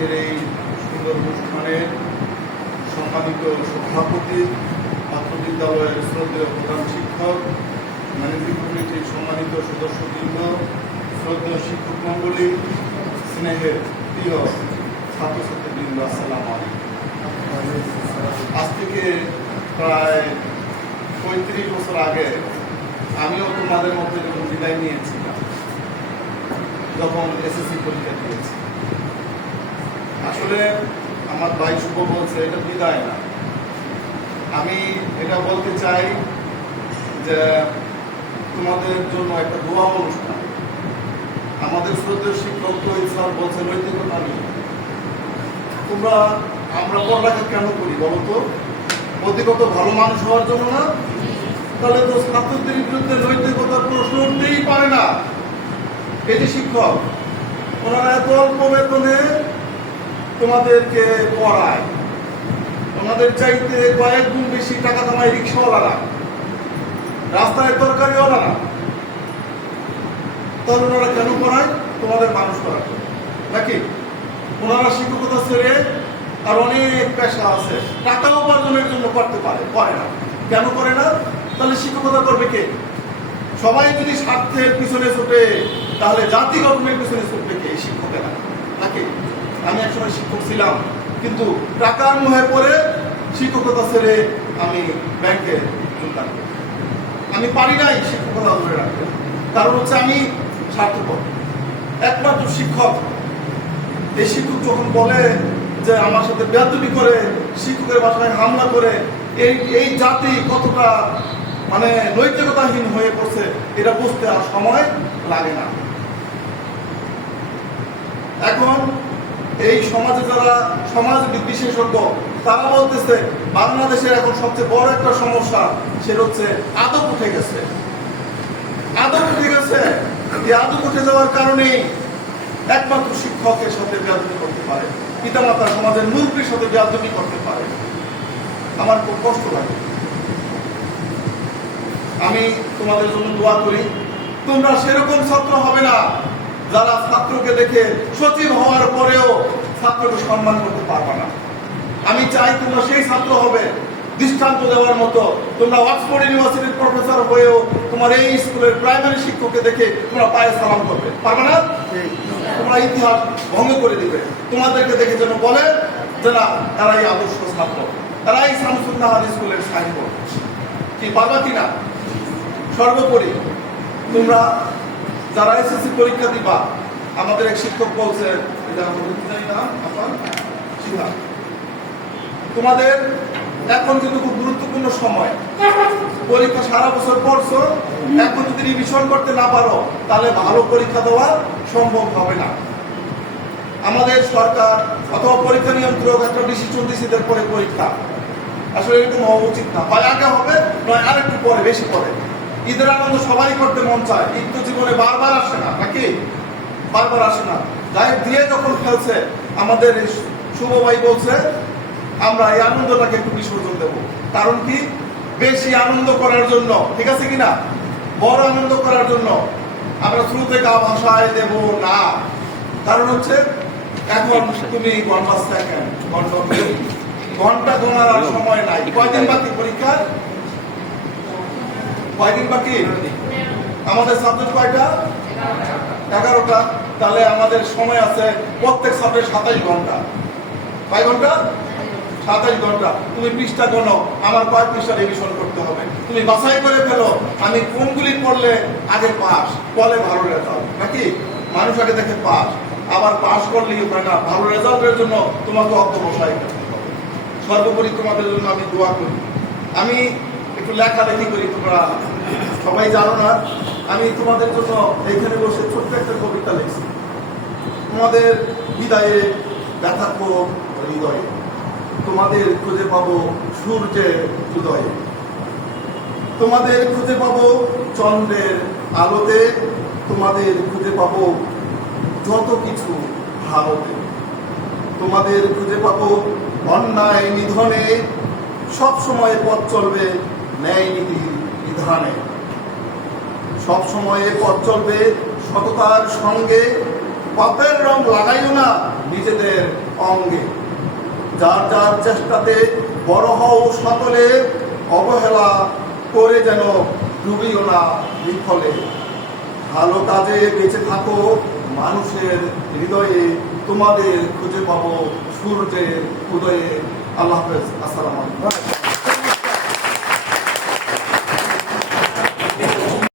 আজকের এই সুন্দর অনুষ্ঠানের সম্মানিত সভাপতি, ছাত্র বিদ্যালয়ের শ্রদ্ধেয় প্রধান শিক্ষক, ম্যানেজিং কমিটির সম্মানিত সদস্যবৃন্দ, শ্রদ্ধেয় শিক্ষক মণ্ডলী, স্নেহের প্রিয় ছাত্রছাত্রীবৃন্দ, আসসালামু আলাইকুম। আজ থেকে প্রায় 35 বছর আগে আমিও তোমাদের মধ্যে যখন বিদায় নিয়েছিলাম, যখন এসএসসি পরীক্ষা দিয়েছি, আসলে আমার ভাই শুভ বলছে এটা বিদায় না, আমি এটা বলতে চাই যে তোমাদের জন্য একটা দোয়া অনুষ্ঠান। আমাদের শ্রদ্ধেয় শিক্ষক তৈরি স্যার বলছে নৈতিকতা নিয়ে। আমরা পড়ালেখা কেন করি বলো তো? প্রতিগত ভালো মানুষ হওয়ার জন্য না? তাহলে তো ছাত্রদের বিরুদ্ধে নৈতিকতার প্রশ্ন উঠতেই পারে না। এই যে শিক্ষক, ওনারা এত অল্প বেতনে তোমাদেরকে পড়ায়, ওনাদের চাইতে কয়েক গুণ বেশি টাকা কামায় রিক্সাওয়ালারা, রাস্তায় তরকারিওয়ালারা। তাহলে ওনারা কেন পড়ায়? তোমাদের মানুষ করার নাকি? ওনারা শিক্ষকতা ছেড়ে আর অনেক পেশা আছে, টাকা উপার্জনের জন্য করতে পারে, করে না। কেন করে না? তাহলে শিক্ষকতা করবে কে? সবাই যদি স্বার্থের পিছনে ছুটে, তাহলে জাতি গঠনের পিছনে ছুটবে কে? শিক্ষকেরা নাকি? আমি একসময় শিক্ষক ছিলাম, কিন্তু টাকার মোহে পড়ে শিক্ষকতা ছেড়ে আমি ব্যাংকে যোগদান করি। আমি পারি নাই শিক্ষকতা ধরে রাখতে, কারণ হচ্ছে আমি স্বার্থপর। একমাত্র শিক্ষক, এই শিক্ষক যখন বলে যে আমার সাথে বেয়াদবি করে, শিক্ষকের বাসায় হামলা করে, এই জাতি কতটা মানে নৈতিকতাহীন হয়ে পড়ছে, এটা বুঝতে আর সময় লাগে না। এখন এই সমাজে যারা সমাজ বিশেষজ্ঞ, তারা বলতেছে বাংলাদেশের এখন সবচেয়ে বড় একটা সমস্যা, সেটা হচ্ছে আদব উঠে গেছে। আদব উঠে গেছে। এই আদব উঠে যাওয়ার কারণেই একমাত্র শিক্ষকের সাথে বেয়াদবি করতে পারে, পিতামাতা সমাজের মুরব্বীর সাথে বেয়াদবি করতে পারে। আমার খুব কষ্ট লাগে। আমি তোমাদের জন্য দোয়া করি, তোমরা সেরকম ছাত্র হবে না যারা ছাত্রকে দেখে সচিব হওয়ার পরেও ছাত্রকে সম্মান করতে পারবে না। আমি চাই তোমরা সেই ছাত্র হবে দৃষ্টান্ত দেওয়ার মতো। তোমরা অক্সফোর্ড ইউনিভার্সিটির প্রফেসর হয়েও তোমার এই স্কুলের প্রাইমারি শিক্ষককে দেখে তোমরা পায়ে সালাম করবে, পারবে না? তোমরা ইতিহাস ভঙ্গ করে দিবে। তোমাদেরকে দেখে যেন বলে যে না, এরাই আদর্শ ছাত্র, এরাই শামসুন্নাহার স্কুলের সাইনবোর্ড। কি পারবা কিনা? সর্বোপরি তোমরা যারা এসএসসি পরীক্ষা দিবা, আমাদের এক শিক্ষক বলছে, তোমাদের এখন কিন্তু খুব গুরুত্বপূর্ণ সময়। পরীক্ষা সারা বছর পড়ছো, এখন যদি রিভিশন করতে না পারো, তাহলে ভালো পরীক্ষা দেওয়া সম্ভব হবে না। আমাদের সরকার অথবা পরীক্ষা নিয়ন্ত্রক একটা ডিসিশন দিচ্ছে এদের পরে পরীক্ষা। আসলে এরকম হওয়া উচিত না। হয় আগে হবে, নয় আরেকটু পরে, বেশি পরে। ঈদের আনন্দ সবাই করতে মন চায়, ঈদ তো জীবনে বারবার আসে না, নাকি? বারবার আসে না। যাই দিয়ে যখন ফেলছে, আমাদের শুভ ভাই বলছে আমরা এই আনন্দটাকে একটু বিসর্জন দেব। কারণ কি? বেশি আনন্দ করার জন্য, ঠিক আছে কিনা? বড় আনন্দ করার জন্য আমরা শুরুতে গা ভাষায় দেব না। কারণ হচ্ছে এখন তুমি ঘন্টা গোনার সময় নাই। কয়দিন বাকি পরীক্ষা? কয়দিন বাকি? আমাদের সাবজেক্ট কয়টা? 11টা। তাহলে আমাদের সময় আছে প্রত্যেক সাবজেক্ট 27 ঘন্টা। কয় ঘন্টা? 27 ঘন্টা। তুমি পৃষ্ঠা গণো, আমার কয় পৃষ্ঠা রিভিশন করতে হবে। তুমি বাছাই করে ফেলো আমি কোনগুলি পড়লে আগে পাস, বলে ভালো রেজাল্ট, নাকি? মানুষ আগে দেখে পাস, আবার পাস করলেই হয় না, ভালো রেজাল্টের জন্য তোমাকে অধ্যবসায় করতে হবে। সর্বোপরি তোমাদের জন্য আমি দোয়া করি। আমি একটু লেখালেখি করি, তোমরা সবাই জানো না। আমি তোমাদের জন্য এখানে বসে ছোট্ট একটা কবিতা লিখছি। তোমাদের বিদায়ে ব্যথাক্য হৃদয়ে, তোমাদের খুঁজে পাবো সূর্যের উদয়ে, তোমাদের খুঁজে পাবো চন্দ্রের আলোতে, তোমাদের খুঁজে পাবো যত কিছু ভালোতে, তোমাদের খুঁজে পাবো অন্যায় নিধনে, সব সময় পথ চলবে ন্যায় নীতির বিধানে, সব সময়ে পথ চলবে সততার সঙ্গে, পাপের রং লাগাইও না নিজেদের অঙ্গে। যার যার চেষ্টাতে বড় হও সকলে, অবহেলা করে যেন ডুবিও না বিফলে। ভালো কাজে বেঁচে থাকো মানুষের হৃদয়ে, তোমাদের খুঁজে পাবো সূর্যের উদয়ে। আল্লাহ হাফেজ, আসসালামু আলাইকুম।